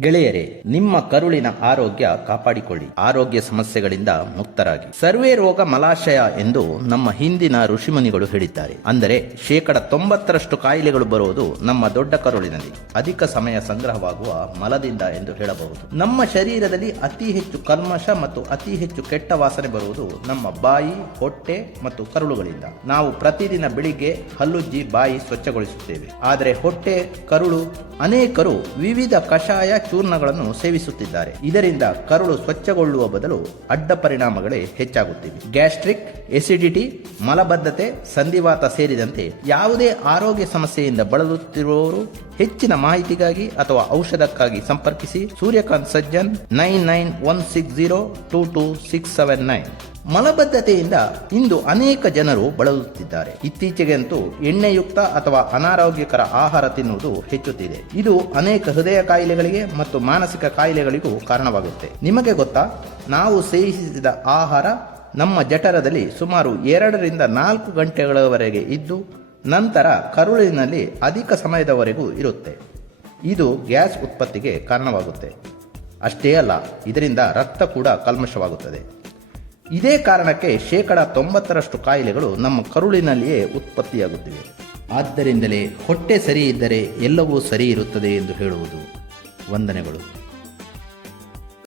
ಗೆಳೆಯರೇ, ನಿಮ್ಮ ಕರುಳಿನ ಆರೋಗ್ಯ ಕಾಪಾಡಿಕೊಳ್ಳಿ. ಆರೋಗ್ಯ ಸಮಸ್ಯೆಗಳಿಂದ ಮುಕ್ತರಾಗಿ. ಸರ್ವೇ ರೋಗ ಮಲಾಶಯ ಎಂದು ನಮ್ಮ ಹಿಂದಿನ ಋಷಿಮುನಿಗಳು ಹೇಳಿದ್ದಾರೆ. ಅಂದರೆ ಶೇಕಡ ತೊಂಬತ್ತರಷ್ಟು ಕಾಯಿಲೆಗಳು ಬರುವುದು ನಮ್ಮ ದೊಡ್ಡ ಕರುಳಿನಲ್ಲಿ. ಅಧಿಕ ಸಮಯ ಸಂಗ್ರಹವಾಗುವ ಮಲದಿಂದ ಎಂದು ಹೇಳಬಹುದು. ನಮ್ಮ ಶರೀರದಲ್ಲಿ ಅತಿ ಹೆಚ್ಚು ಕಲ್ಮಶ ಮತ್ತು ಅತಿ ಹೆಚ್ಚು ಕೆಟ್ಟ ವಾಸನೆ ಬರುವುದು ನಮ್ಮ ಬಾಯಿ, ಹೊಟ್ಟೆ ಮತ್ತು ಕರುಳುಗಳಿಂದ. ನಾವು ಪ್ರತಿದಿನ ಬೆಳಿಗ್ಗೆ ಹಲ್ಲುಜ್ಜಿ ಬಾಯಿ ಸ್ವಚ್ಛಗೊಳಿಸುತ್ತೇವೆ. ಆದರೆ ಹೊಟ್ಟೆ, ಕರುಳು ಅನೇಕರು ವಿವಿಧ ಕಷಾಯ ಚೂರ್ಣಗಳನ್ನು ಸೇವಿಸುತ್ತಿದ್ದಾರೆ. ಇದರಿಂದ ಕರುಳು ಸ್ವಚ್ಛಗೊಳ್ಳುವ ಬದಲು ಅಡ್ಡ ಪರಿಣಾಮಗಳೇ ಹೆಚ್ಚಾಗುತ್ತಿವೆ. ಗ್ಯಾಸ್ಟ್ರಿಕ್, ಎಸಿಡಿಟಿ, ಮಲಬದ್ಧತೆ, ಸಂಧಿವಾತ ಸೇರಿದಂತೆ ಯಾವುದೇ ಆರೋಗ್ಯ ಸಮಸ್ಯೆಯಿಂದ ಬಳಲುತ್ತಿರುವವರು ಹೆಚ್ಚಿನ ಮಾಹಿತಿಗಾಗಿ ಅಥವಾ ಔಷಧಕ್ಕಾಗಿ ಸಂಪರ್ಕಿಸಿ Suryakant Sajjan nine nine one six zero two two six seven nine. ಮಲಬದ್ಧತೆಯಿಂದ ಇಂದು ಅನೇಕ ಜನರು ಬಳಲುತ್ತಿದ್ದಾರೆ. ಇತ್ತೀಚೆಗಂತೂ ಎಣ್ಣೆಯುಕ್ತ ಅಥವಾ ಅನಾರೋಗ್ಯಕರ ಆಹಾರ ತಿನ್ನುವುದು ಹೆಚ್ಚುತ್ತಿದೆ. ಇದು ಅನೇಕ ಹೃದಯ ಕಾಯಿಲೆಗಳಿಗೆ ಮತ್ತು ಮಾನಸಿಕ ಕಾಯಿಲೆಗಳಿಗೂ ಕಾರಣವಾಗುತ್ತೆ. ನಿಮಗೆ ಗೊತ್ತಾ? ನಾವು ಸೇವಿಸಿದ ಆಹಾರ ನಮ್ಮ ಜಠರದಲ್ಲಿ ಸುಮಾರು ಎರಡರಿಂದ ನಾಲ್ಕು ಗಂಟೆಗಳವರೆಗೆ ಇದ್ದು, ನಂತರ ಕರುಳಿನಲ್ಲಿ ಅಧಿಕ ಸಮಯದವರೆಗೂ ಇರುತ್ತೆ. ಇದು ಗ್ಯಾಸ್ ಉತ್ಪತ್ತಿಗೆ ಕಾರಣವಾಗುತ್ತೆ. ಅಷ್ಟೇ ಅಲ್ಲ, ಇದರಿಂದ ರಕ್ತ ಕೂಡ ಕಲ್ಮಶವಾಗುತ್ತದೆ. ಇದೇ ಕಾರಣಕ್ಕೆ ಶೇಕಡ ತೊಂಬತ್ತರಷ್ಟು ಕಾಯಿಲೆಗಳು ನಮ್ಮ ಕರುಳಿನಲ್ಲಿಯೇ ಉತ್ಪತ್ತಿಯಾಗುತ್ತಿವೆ. ಆದ್ದರಿಂದಲೇ ಹೊಟ್ಟೆ ಸರಿ ಇದ್ದರೆ ಎಲ್ಲವೂ ಸರಿ ಇರುತ್ತದೆ ಎಂದು ಹೇಳುವುದು ವಂದನೆಗಳು.